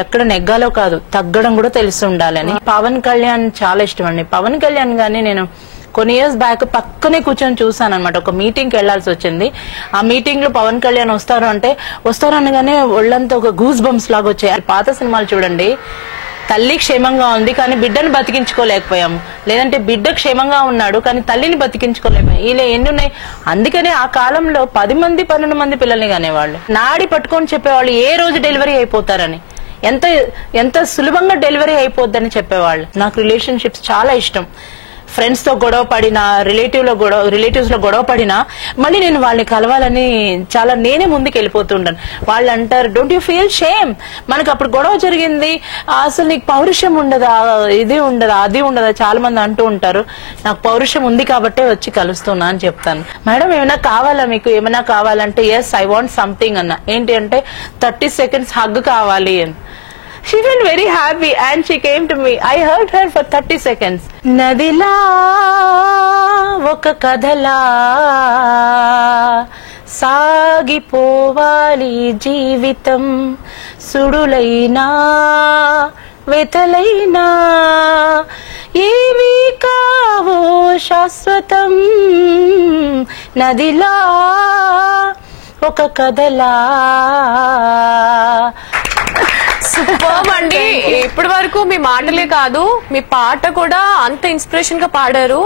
ఎక్కడ నెగ్గాలో కాదు తగ్గడం కూడా తెలిసి ఉండాలని. పవన్ కళ్యాణ్ చాలా ఇష్టం అండి. పవన్ కళ్యాణ్ గానీ నేను కొన్ని ఇయర్స్ బ్యాక్ పక్కనే కూర్చొని చూసాను అనమాట. ఒక మీటింగ్ కి వెళ్లాల్సి వచ్చింది. ఆ మీటింగ్ లో పవన్ కళ్యాణ్ వస్తారు అనగానే ఒళ్ళంతా ఒక గూస్ బంప్స్ లాగా వచ్చాయి. పాత సినిమాలు చూడండి, తల్లి క్షేమంగా ఉంది కానీ బిడ్డను బతికించుకోలేకపోయాము, లేదంటే బిడ్డ క్షేమంగా ఉన్నాడు కానీ తల్లిని బతికించుకోలేకపోయాం. ఇలా ఎన్ని ఉన్నాయి. అందుకనే ఆ కాలంలో 10 మంది 12 మంది పిల్లల్ని కానేవాళ్ళు. నాడి పట్టుకొని చెప్పేవాళ్ళు ఏ రోజు డెలివరీ అయిపోతారని, ఎంత ఎంత సులభంగా డెలివరీ అయిపోద్దని చెప్పేవాళ్ళు. నాకు రిలేషన్షిప్స్ చాలా ఇష్టం. ఫ్రెండ్స్ తో గొడవ పడినా, రిలేటివ్స్ లో గొడవ పడినా మళ్ళీ నేను వాళ్ళని కలవాలని చాలా నేనే ముందుకు వెళ్ళిపోతుంటాను. వాళ్ళు అంటారు, డోంట్ యూ ఫీల్ షేమ్, మనకు అప్పుడు గొడవ జరిగింది, అసలు నీకు పౌరుషం ఉండదా, ఇది ఉండదా, అది ఉండదా, చాలా మంది అంటూ ఉంటారు. నాకు పౌరుషం ఉంది కాబట్టే వచ్చి కలుస్తున్నా అని చెప్తాను. మేడం ఏమైనా కావాలా, మీకు ఏమైనా కావాలంటే ఎస్ ఐ వాంట్ సంథింగ్ అన్న. ఏంటి అంటే 30 seconds హగ్ కావాలి అని. She felt very happy and she came to me. I heard her for 30 seconds. నదిలా ఒక కథలా సాగిపోవాలి జీవితం, సుడులైనా వెతలైనా ఏవి కావో శాశ్వతం, నదిలా ఒక కథలా. సూపర్ అండి. ఇప్పటి వరకు మీ మాటలే కాదు, మీ పాట కూడా అంత ఇన్స్పిరేషన్ గా పాడారు.